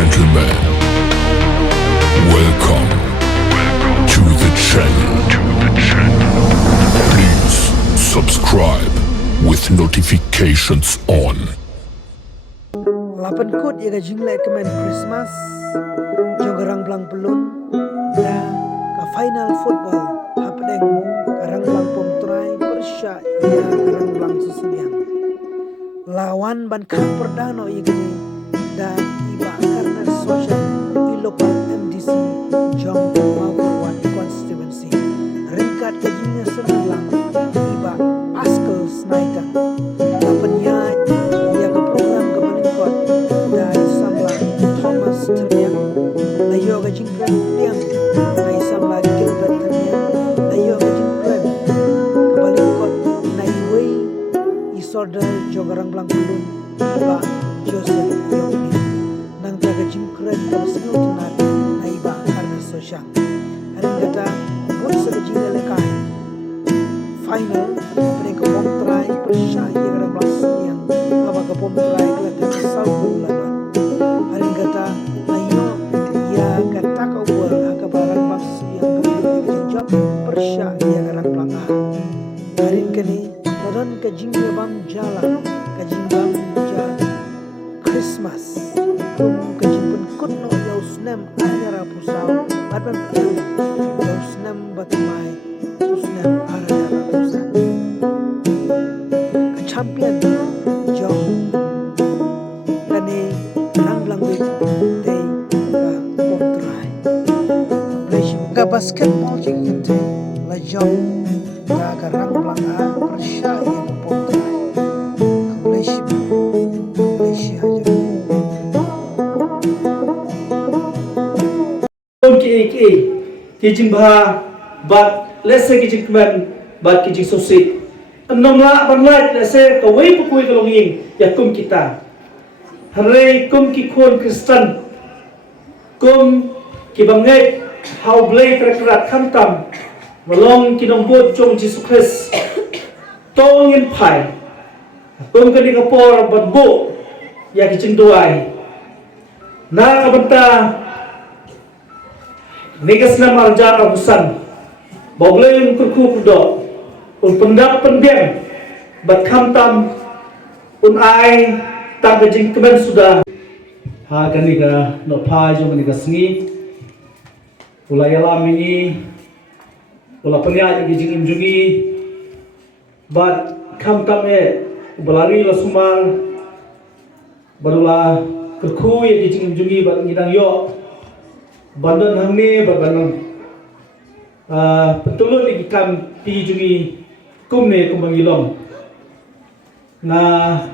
gentlemen, welcome to the channel. Please subscribe with notifications on. Lapan kot ia ka jingle kemen Christmas jogarang belang pelun da ka final football hapdeng karang belang pomtrai Persya ia karang belang susunian lawan ban kan perdano ia gini da iba karena social local MDC jong mau kuat constituency ringkat kajinya sebelang iba Pascal Snyder lapan ia ke program kemeningkot dari samla Thomas Terniang layo ka jingkran tiang dari samla Gilbert Terniang layo ka jingkran kemeningkot naiway isorder jogarang belang pelun iba Joseph Yongni nang taga jingkran kemasnu tunat naiba karena sosial haring kata buat sekejinga lekai final mereka bom try Persya yang ada belas yang apa ke bom try kelihatan salpun lawan haring kata layo ya kata kau buat ke barang bas yang kemudian job Persya yang ada belakang haring kini lawan ke jingga bam jalan ke jingga jalan Christmas ke jingpun kuno yau snem anyara pusau badban piang yau snem batumai snem anyara pusau ke champion jong kani rang langwit day ka potrai ka basketball jing te la jong ka rang belanga Persya yang potrai Malaysia kijing bah bat lese kijing kemen bat kijing sosit nomla banlai lese kawai pukui kalongin ya kum kita hari kum ki kon Kristen kum ki bangai hau blai kerat khantam malong kinong bot jong Jesus Christ tongin pai kum kani kapor bat bo ya kijing doai na kabanta Negas nama arjana busan, bogleng kurku kudo, pendap pendiam, bakham tam, ai tak kejing kemen sudah. Ha gani ka no pai jom ni kasngi, ulayala mingi, ula penya kejing imjungi, bat kham tam balari la sumar, barula kurku kejing imjungi bat ngidang yo. Bandon hamni babandon petulun ikan pi jungi kumne kumangilong na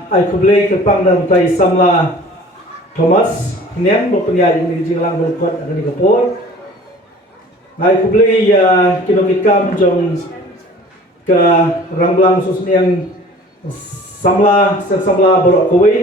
ai kublei kepang dan tai samla Thomas neng bo penyari ni jinglang berkot agani kapor na ai kublei ya kinokikam jong ke rangblang susniang samla borok kowe